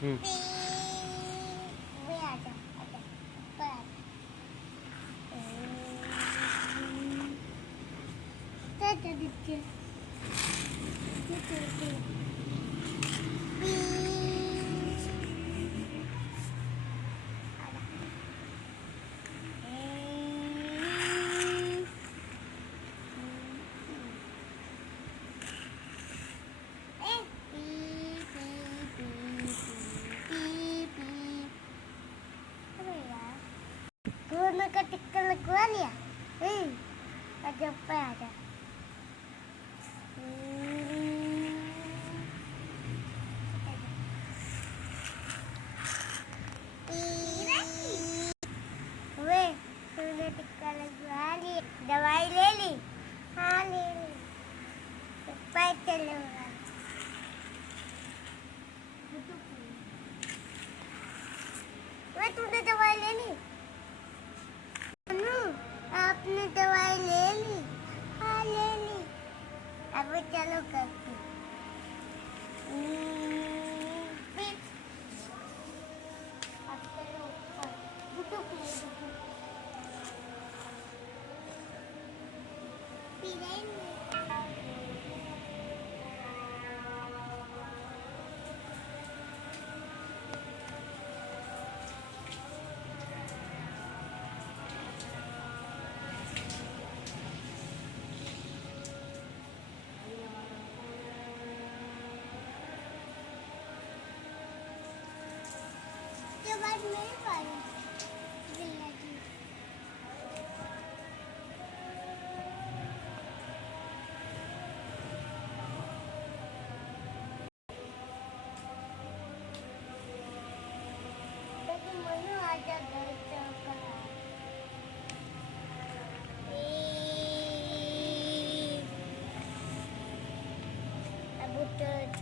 हम्म। वे आजा आजा ऊपर आजा चाचा दीजिए में का टिक्का लगवा लिया आजा ऊपर आजा वे तूने टिक्का लगवा लिया दवाई ले ली हाँ ले ली ऊपर चलो वे तूने दवाई ले ली आपने दवाई ले ली हाँ ले ली अब चलो करते अब चलो ऊपर बुटू पी के बाद मेरे पास भैया जी लेकिन मनु आजा घर चौका अब तो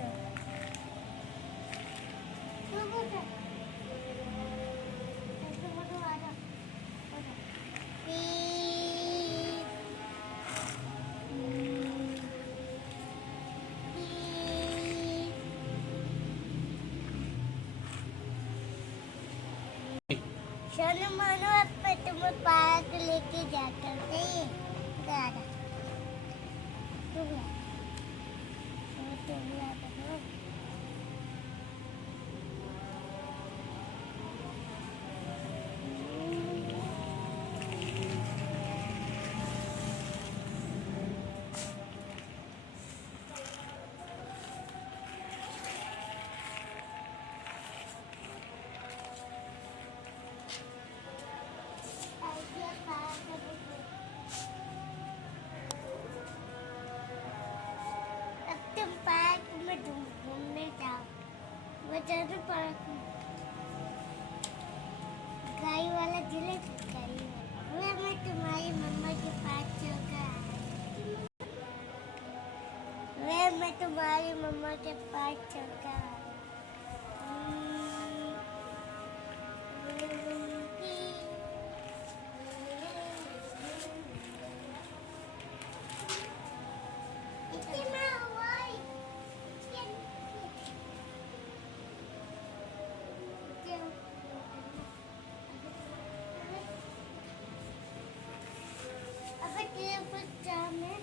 चलो मानो अब तुम्हें पार्क लेके जाता हूँ दादा अब तुम पार्क में घूमने जाओ वो जरूर पार्क में गाय वाला जिले गाय वाला मैं तुम्हारी मम्मा के पास चलकर मैं तुम्हारी मम्मा के पास चलकर अब तेरे पर जाने